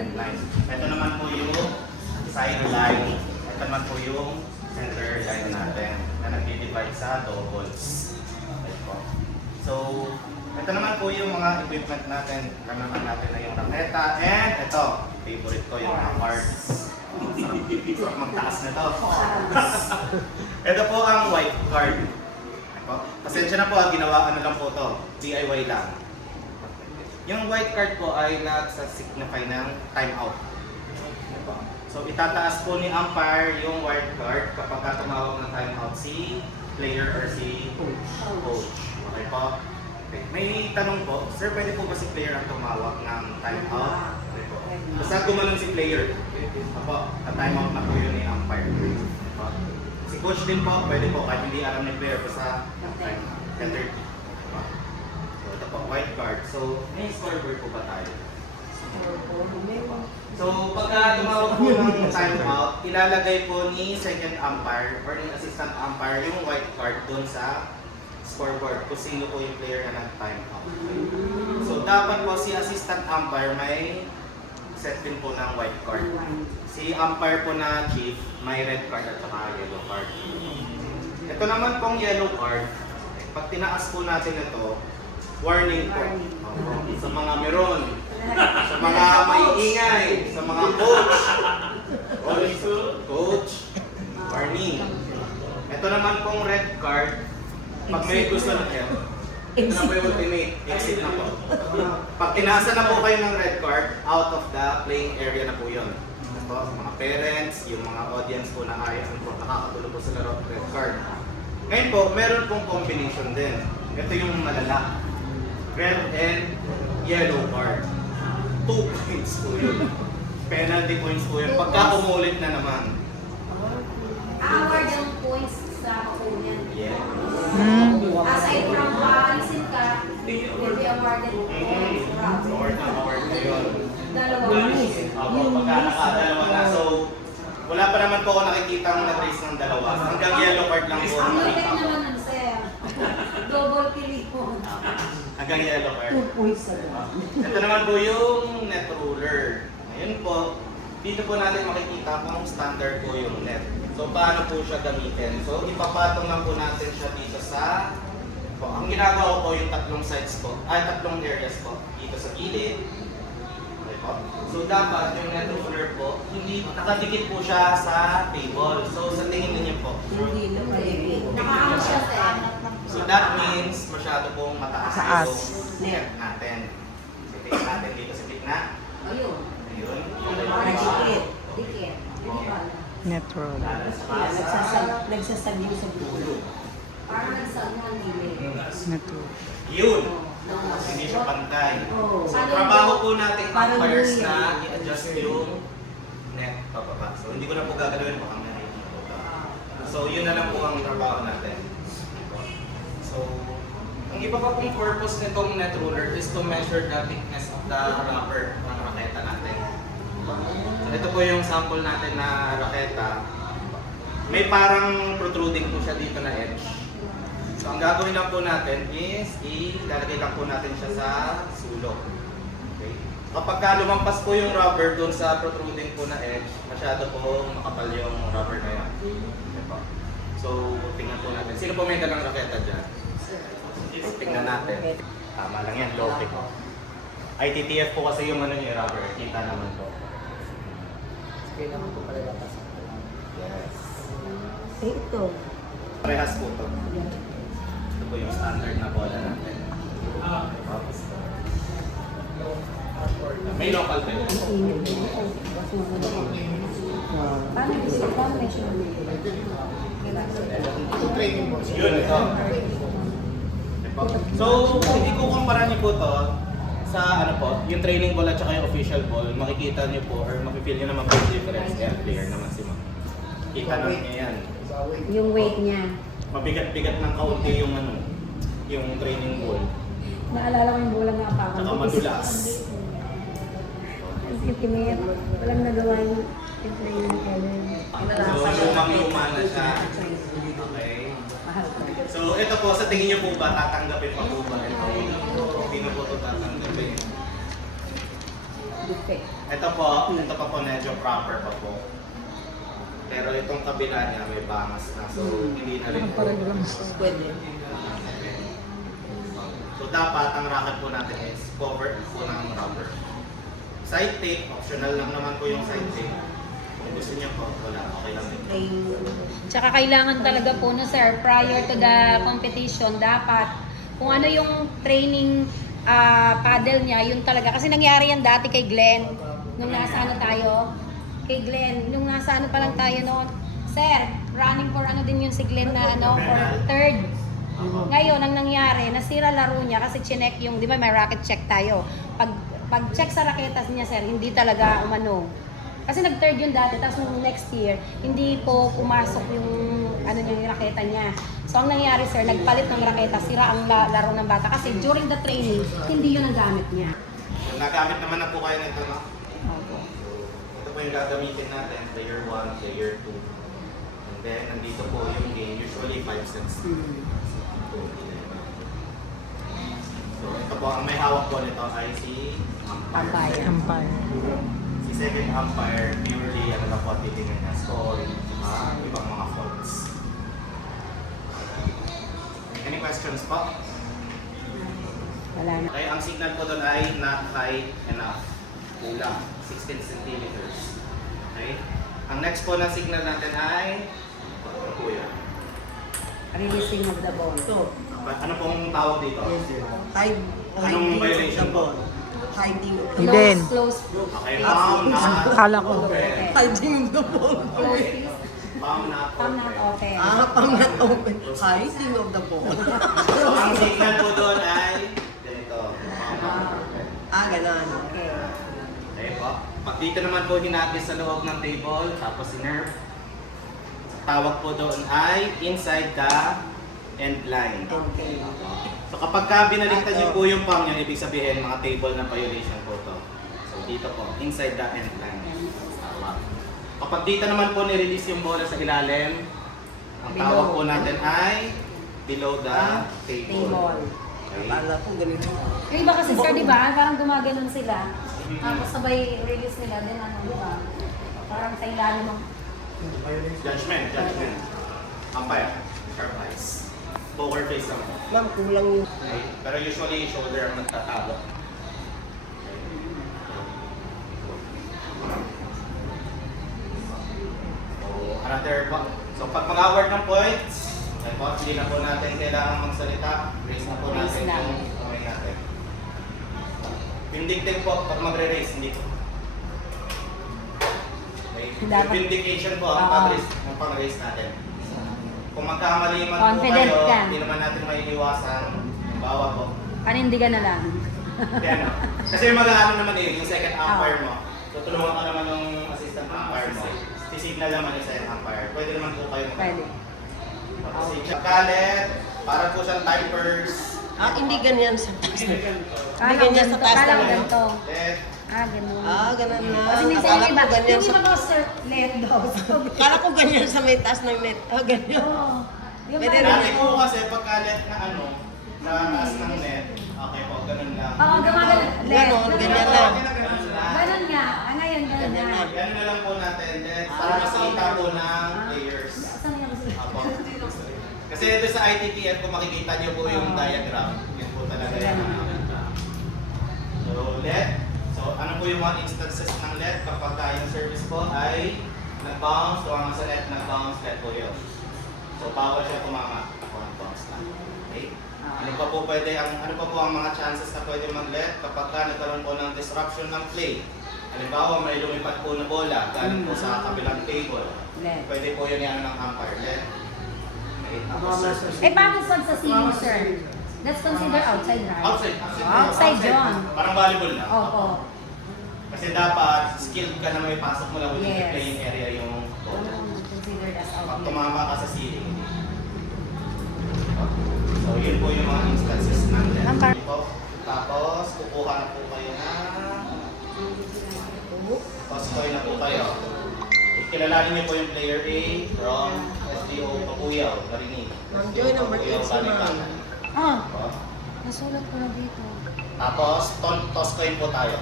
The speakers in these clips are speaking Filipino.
and line. Ito naman po yung side line. Ito naman po yung center line natin na nag-divide sa doubles. So, ito naman po yung mga equipment natin. Alam naman natin na yung raketa and ito, favorite ko yung mga cards. Sarap magtaas na to. Ito po ang white card. Pasensya na po, ginawa ano lang po to, DIY lang. Yung white card po ay nagsa-signify ng timeout. So itataas po ni umpire yung white card kapag tumawag ng timeout si player or si coach. Okay po? Okay. May tanong po, sir, pwede po ba si player ang tumawag ng timeout? Okay po. Basta gumanon si player. Apo, timeout na po yun ni umpire. Apo. Si coach din po, pwede po kahit hindi alam ni player basta timeout. 10:30. So ito po, white card. So may scoreboard po ba tayo? So pagka tumawag po ng timeout, ilalagay po ni second umpire or ni assistant umpire yung white card doon sa scoreboard kung sino po yung player na nag-timeout. So dapat po si assistant umpire may set din po ng white card. Si umpire po na chief may red card at saka yellow card. Ito naman pong yellow card, pag tinaas po natin ito, warning po. Sa mga meron, sa mga maiingay, sa mga coach. Coach, warning. Ito naman pong red card, pag may gusto na yan, ito na po yung ultimate, exit na po. Pag tinaasa na po kayo ng red card, out of the playing area na po yun. Ito, mga parents, yung mga audience po na ayaw po, nakakatulo po sa laro, red card. Ngayon po, meron pong combination din. Ito yung malala. Red and yellow card. 2 points po yun. Penalty points po yun. Pagka umulit na naman. Award yung points sa opponent. Yeah. Aside from alisin ka, will be awarded points. Award na yun. Dalawa. Ako, pagka nakadalawa na. So, wala pa naman po ako nakikita ang nag-raise ng dalawa. Hanggang yellow card lang po. Ang lupit naman nun, sir. Double kill po. Hanggang yellow card. 2 points sa Ito naman po yung net ruler. Ngayon po, dito po natin makikita kung standard po yung net. So, paano po siya gamitin? So, ipapatong lang po natin siya dito sa... Po, ang ginagawa ko po yung tatlong sides po, tatlong areas po. Dito sa gilid. Okay po. So, dapat yung net ruler po, hindi nakadikit po siya sa table. So, sa tingin niyo po. Hindi na pwede. Nakaano siya, sir. So, that means masyado pong mataas Mataas. yung net natin. So, tingin natin dito sa gitna. Ayun. Ayun. Dikit. Dikit. Network. Nagsasagyo sa dulo. Parang nagsagwan nila. Network. Yun. Hindi siya pantay. Oo. So, trabaho po natin Parang umpires yun. na i-adjust yung net pababa. So, hindi ko na po gagawin baka may So, yun na lang po ang trabaho natin. So, ang iba pa pong purpose nitong net ruler is to measure the thickness of the rubber ng raketa natin. So, ito po yung sample natin na raketa. May parang protruding po siya dito na edge. So, ang gagawin lang po natin is ilalagay lang po natin siya sa sulok. Okay. Kapag lumampas po yung rubber doon sa protruding po na edge, masyado po makapal yung rubber na yan. Okay po. So, tingnan po natin. Sino po may dalang raketa dyan? Tingnan natin. Tama lang yan, low pick. ITTF po kasi yung ano yung rubber. Kita naman po. Kailangan ko pala lapas. Yes. Eh, ito. Parehas po to. Ito po yung standard na bola natin. May local pa yun. Ang init mo. Paano measurement? Yun, ito. So, hindi ko kumpara niyo po to sa ano po, yung training ball at saka yung official ball, makikita niyo po or makipil niyo naman po yung difference. Yan, player naman si Ma'am. Kita naman niya yan. Yung weight niya. Mabigat-bigat ng kaunti yung ano, yung training ball. Naalala ko yung bulang nga pa. Tsaka madulas. Ang timid. Walang nagawa yung training Ellen. So, lumang-luma na siya. Okay. Mahal ko. So, ito po, sa tingin niyo po ba, tatanggapin pa po ba ito? Hindi na po ito tatanggapin. Dupe. Ito pa po medyo proper pa po. Pero itong kabila niya may bangas na, so hindi na rin po. Pwede. So dapat ang racket po natin is covered po ng rubber. Side tape, optional lang naman po yung side tape. Kung gusto niyo po, wala, okay lang din. Tsaka kailangan talaga po no sir, prior to the competition, dapat kung ano yung training paddle niya, yun talaga. Kasi nangyari yan dati kay Glenn, nung nasa ano tayo, kay Glenn, nung nasa ano pa lang tayo noon. Sir, running for ano din yun si Glenn na ano, for third. Ngayon, ang nangyari, nasira laro niya kasi chinek yung, di ba may racket check tayo. Pag check sa raketas niya sir, hindi talaga umano. Kasi nag-third yun dati, tapos nung next year, hindi po pumasok yung ano yung raketa niya. So ang nangyari sir, nagpalit ng raketa, sira ang laro ng bata. Kasi during the training, hindi yun ang gamit niya. So, nagamit naman na po kayo nito, no? Ito po yung gagamitin natin, player 1, player 2. And then, nandito po yung game, usually 5 sets. So, ito po, ang may hawak po nito ay si umpire. Umpire. Si second umpire, purely ano lang po, titingnan na score, ibang mga faults. Any questions po? Wala na. Okay, ang signal po doon ay not high enough. Kulang, 16 centimeters. Okay? Ang next po na signal natin ay, ano po yan? Releasing of the ball. Ano pong tawag dito? Anong violation po? Hiding Hidden. Close. Okay, palm not Akala ko. open. hiding the ball. Close please. Palm not Palm not open. open. Pang not open. Hiding of the ball. So, ang signal po doon ay ganito. Palm not open. Ganon. Okay. Okay po. Pag dito naman po hinagis sa loob ng table, tapos nerve, tawag po doon ay inside the end line. Okay. So kapag ka binaliktad niyo po yung palm niyo, ibig sabihin mga table na violation po to. So dito po, inside the end line. Tawag. Kapag dito naman po nirelease yung bola sa ilalim, ang tawag po natin ay below the table. Table. Okay? Akala ko ganito. Yung iba kasi sir, di ba? Parang gumaganon sila. Tapos sabay release nila din ano, di ba? Parang sa ilalim ng Judgment. Umpire. Sharp eyes. Poker face lang. Ma'am, kulang yung... Okay? Pero usually shoulder ang nagtatalo. So, another po. So, pag mag-award ng points, ay po, hindi na po natin kailangan magsalita. Raise na po natin Raise na. yung kamay natin. Vindictive po, pag magre-raise, hindi po. Okay. Dapat- Vindication po ang Oo. pag-raise, ang pang-raise natin. Kung magkamali man po Confident kayo, ka. hindi naman natin maiiwasan. Bawa po. panindigan na lang. Kaya ano. Kasi mag-ano naman yung second umpire mo. Tutulungan ka naman ng assistant umpire mo. Sisignal naman yung second umpire. Pwede naman po kayo. Pwede. Tapos yung kalet, para po siyang typers. hindi ganyan sa taas. Kala ko ganyan sa ganito. taas Kala ko naman. ganito. Let, Ganun. Ganun na. Kasi minsan Akala yung iba, ko ganyan yung sa... iba ko sir, let daw. Akala ko ganyan sa may taas ng net. Ganyan. Oo. Yung Pwede parang- dati po kasi pag kalet na ano, sa taas ng net, okay po, ganun lang. Oo, gumagano. Let. Ganon, ganyan lang. Ganun lang. Ganun nga. Ngayon, ganun Ganyan nga. lang. Ganun na lang po natin. Let, para makita po ng players. Saan yung sila? Apo. Kasi ito sa ITTF, kung makikita niyo po yung diagram, yan po talaga yan. So, let. So, ano po yung mga instances ng let kapag yung service po ay nag-bounce, tumama sa net, nag-bounce, let po yun. So, bawal siya tumama. One bounce lang. Okay? Ano pa po pwede, ano pa po ang mga chances na pwede mag-let kapag nagkaroon po ng disruption ng play? Halimbawa, may lumipad po na bola galing po sa kabilang table. Let. Pwede po yun yung ng umpire. Let. Okay, tapos service. Paano pag sa ceiling, sir? That's considered outside, right? Outside. Outside yun. Parang volleyball na. Opo. Kasi dapat skilled ka na may pasok mo lang within the Yes. playing area yung ball. Considered as Pag outlet. tumama ka sa ceiling. So yun po yung mga instances ng net. Tapos kukuha na po kayo na toss-coin na po kayo. Kilalanin niyo po yung player A from SDO Papuyaw, Marinig. Ma'am Joy, number 8 si ma'am. Nasulat ko na dito. Tapos toss coin po tayo.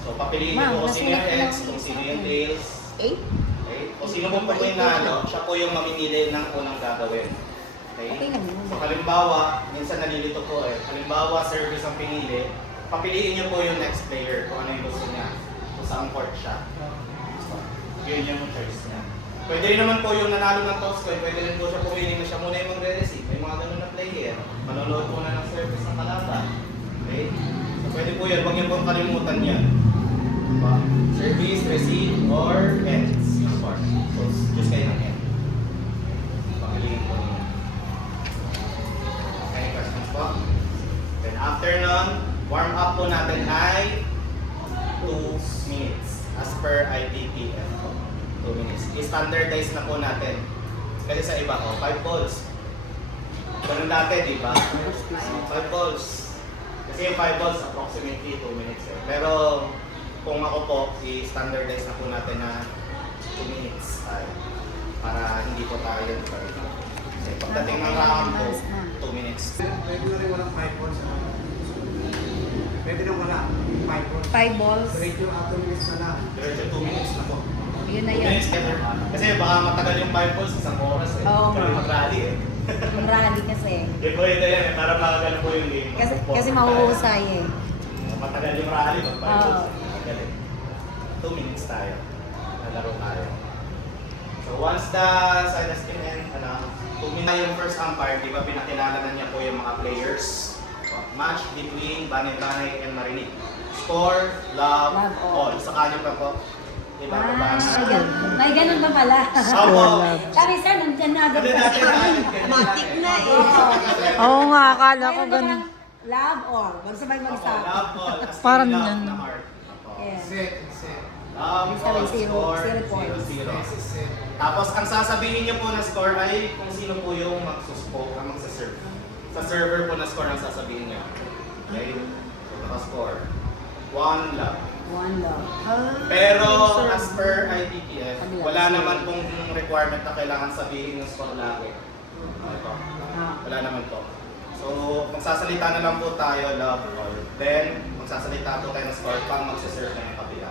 So So, papiliin niyo Ma'am, po kung sino yung nasulat ko heads, lang kung sa sino akin. yung tails. 8? Okay? Kung sino po po yung nalo, siya po yung mamimili ng unang gagawin. Okay? Okay lang yun. So, halimbawa, minsan nalilito po eh. Halimbawa, service ang pinili. Papiliin niyo po yung next player kung ano yung gusto niya. Kung saan court siya. So, yun yung choice niya. Pwede rin naman po yung nanalo ng toss coin, pwede rin po siya pumili na siya muna yung magre-receive. May mga ganun na player. Manonood muna ng service ng kalaban. Okay? So pwede po yan, huwag niyo pong kalimutan yan. Diba? Service, receive, or ends. Ng court. So choose kayo ng end. Pangilingin po niyo. Any questions po? Then after nun, warm up po natin ay 2 minutes as per ITPF po. 2 minutes. I-standardize na po natin. Kasi sa iba ko, 5 balls. Ganun dati, di ba? 5 balls. Kasi yung 5 balls, approximately 2 minutes. Eh. Pero kung ako po, i-standardize na po natin na 2 minutes. Para hindi po tayo yun. Kasi pagdating ng round po, 2 minutes. Pwede na rin walang 5 balls. Pwede na wala 5 balls. 5 balls. Diretso 2 minutes na lang. Diretso 2 minutes na po. Yun na 2 yun. minutes together. Kasi baka matagal yung 5 balls, isang oras eh. Oo, Kaya ma'am. mag-rally eh. Yung rally kasi. Yung po ito yan eh, para makagano po yung game. Kasi mahuhusay eh. Matagal yung rally, pag 5 Oo. balls. Matagal eh. 2 minutes tayo. Nalaro tayo. So once the side has been end, 2 minutes yung first umpire, di ba pinakilala na niya po yung mga players. Match between Banay-Banay and Marinig. Score, love, Love, all. all. Sa kanya pa po. Di ba? May ganun ba pala? Opo. Kami sir, nandyan na agad. Ano natin Matik na eh. Oo nga, akala ko Meron ba ganun. lang love or? Magsabay mag-stop. Love, all. As in Parang love yan. na heart. Opo. Yeah. Set, set. Love, all, 0-0, score, 0 points. 0-0. Yes, set. Tapos ang sasabihin niyo po na score ay kung sino po yung magsaserve. Sa server po na score ang sasabihin niyo. Okay? So naka-score. 1 love. One love. Pero as per ITPF, Kabila. wala naman pong requirement na kailangan sabihin ng score lagi. Ito. Ah. Wala naman po. So, magsasalita na lang po tayo, love, or then, magsasalita po tayo ng score pang magsaserve na yung kabila.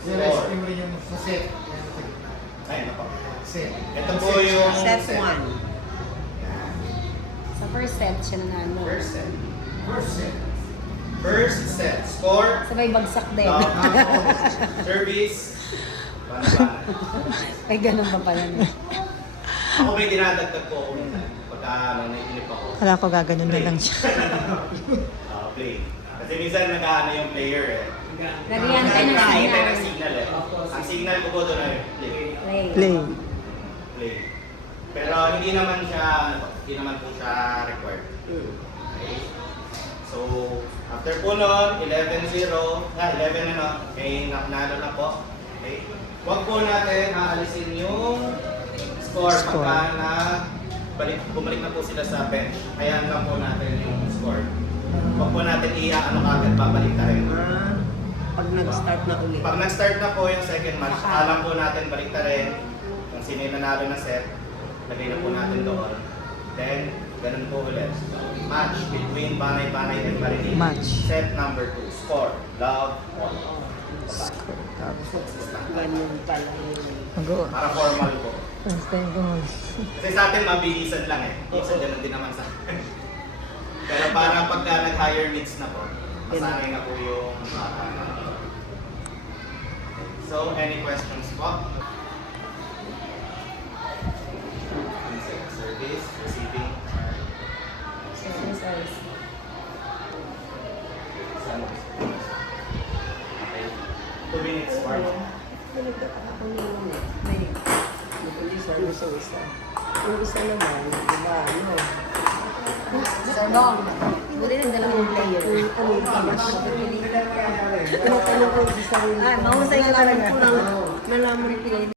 Realize Score. mo rin yung sa set. Yan, sa gitna. Ayun na po. Set. Ito po yung Set 1. Yan. Sa first set, siya nanalo. First set. First set. First set. Score. Sabay bagsak din. Love. Service. Bana-bana. May ganun ba pala? Ako may dinadagdag po ako minsan. Pagka naiinip ako. Akala ko gaganon na lang siya. Play. Kasi minsan nag-ano yung player eh. Lagyan tayo ng Nag-aantay ng signal. signal eh. Ang signal ko po doon ay play. Play. Play. Play. Pero hindi naman siya, hindi naman po siya required. Okay? So, after po nun, 11-0, 11 okay, nanalo na po. Okay? Huwag po natin aalisin yung score pagka na bumalik na po sila sa bench. Kaya lang po natin yung score. Huwag po natin i-ano kagad, babalik tayo. Pag nag-start na ulit. Pag nag-start na po yung second match, alam po natin balik na rin kung sino yung nanalo na set. Lagay na po natin doon. Then, ganun po ulit. Match between Banay-Banay and Marinig. Match. Set number 2. Score. Love. All. Ganyan pala yun. Mag-o. Para formal po. First time ko Kasi sa atin, mabilisan lang eh. Minsan ganun din naman sa Pero parang pagka nag-higher mix na po, masanay na po yung So, any questions po? Service, receiving, Exercise. Okay. 2 minutes warm up. Pinagtataka ko nila eh. May. Nag-isa na sa isa. Yung isa naman, di ba, ano? Sir Bong. Buti ng dalawang player. Tinatanong ko sa sarili. Ah, mahusay ka talaga. Nalaman ko lang.